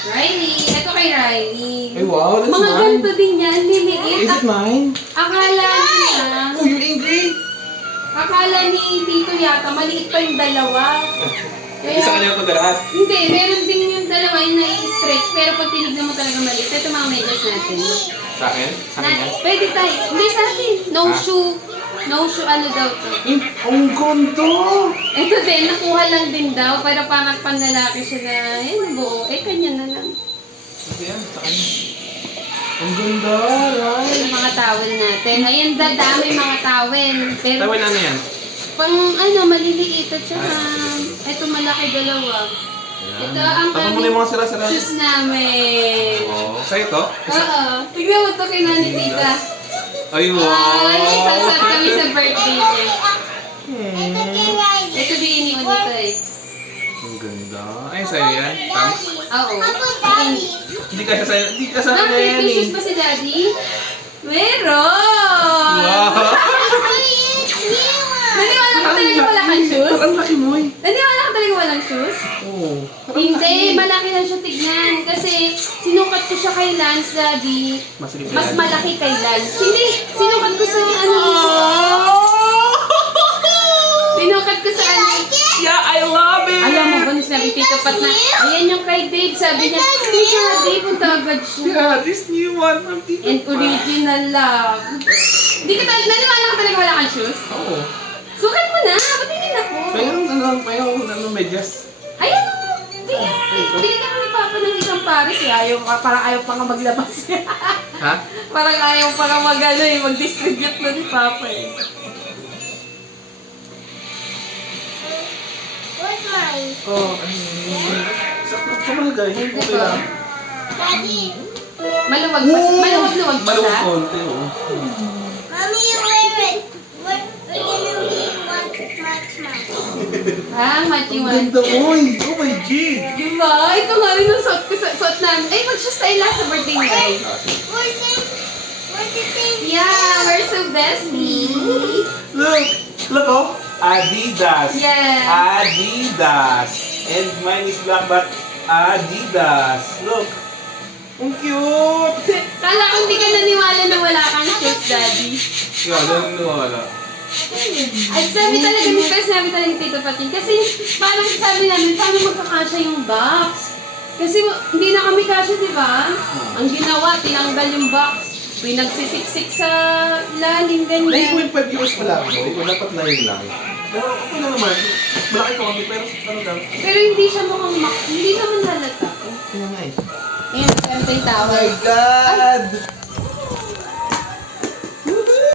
Riley, ito kay Riley. Ay, wow, that's Mga mine. ganito din yan, liliit. Is it mine? Akala niya, Oh, you're angry? akala ni Tito yata, maliit pa yung dalawa. Isa ka naman lahat. Hindi, meron din yung dalawa yung nai-stretch, pero pag tinignan mo talaga maliit, ito mga medyas natin. Sa akin? Sa akin yan? Pwede tayo. Hindi sa atin. No shoe. No shoe, ano daw to? Ang ganda! Ito din, nakuha lang din daw, pero parang panlalaki siya na, buo. Kanya na lang. Ito yan, sa kanya. Ang ganda, right? Yung mga towel natin. Ayan, dami mga towel. Pero, Tawal ano yan? pang maliliit at saka, ito malaki dalawa. Ito ang Tapos mo na yung mga sira-sira. shoes namin. Oo. Sa'yo to? Oo. Tignan mo to kay Nani Tita. Ay, wow! Ay, sasad kami sa birthday niya. Hmm. Ito biniuni nito eh. Ang ganda. Ay, sa'yo yan? Tams? Oo. Hindi ka sa'yo. Hindi ka sa'yo Ah, yan may eh. shoes pa si Daddy? Meron! Wow! Naniwala ka talaga wala kang shoes? Parang laki mo eh. Naniwala ka talaga walang shoes? Oo. Hindi, malaki lang siya tignan. Kasi sinukat ko siya kay Lance, Daddy. Mas malaki kay Lance. Hindi, sinukat ko sa sinukat ko sa Yeah, I love it! Alam mo ba, sabi Tito Pat na, ayan yung kay Dave. Sabi niya, Tito Dave, punta agad siya. Yeah, this new one from Tito And Pat. original lang. Hindi ka talaga, naniwala ka talaga wala kang shoes? Oo. Sukat mo na, ba't hindi ako? Payo, medyas. Ayan o! Bigyan ka ni Papa ng isang pares eh. Parang ayaw pa nga maglabas niya. Ha? Parang ayaw pa nga mag-distribute na ni Papa eh. What's mine? Oh, sa malagay. Hindi Okay ba? lang. Daddy, Maluwag-luwag pa Maluwag siya. konti, oh. Mommy, you wear it. We're gonna be match. Ah, Ang machi-machi. ganda, oy! Oh my G! Diba? Ito nga rin ang suot namin. Ay, mag-style lang sa birthday ni Ray. We're the same. Yeah, we're so bestie. Look, oh! Adidas! Yes. Adidas! And mine is black, but Adidas! Look! Ang cute! Kala ko hindi ka naniwala na wala kang shoes, Daddy. Yeah, doon wala. At sabi talaga ni Pres, sabi talaga ni Tito Patin. Kasi parang sabi namin, paano magkakasya yung box? Kasi hindi na kami kasya, di ba? Ang ginawa, tinanggal yung box. Pinagsisiksik sa lalim, ganyan. 9.5 years pa lang ako. Ikaw dapat 9 lang. Pero okay na naman. Malaki ko kami, pero ano lang. Pero hindi siya mukhang hindi naman halata. Kaya nga eh. Ayan, ito yung Oh towel. my God!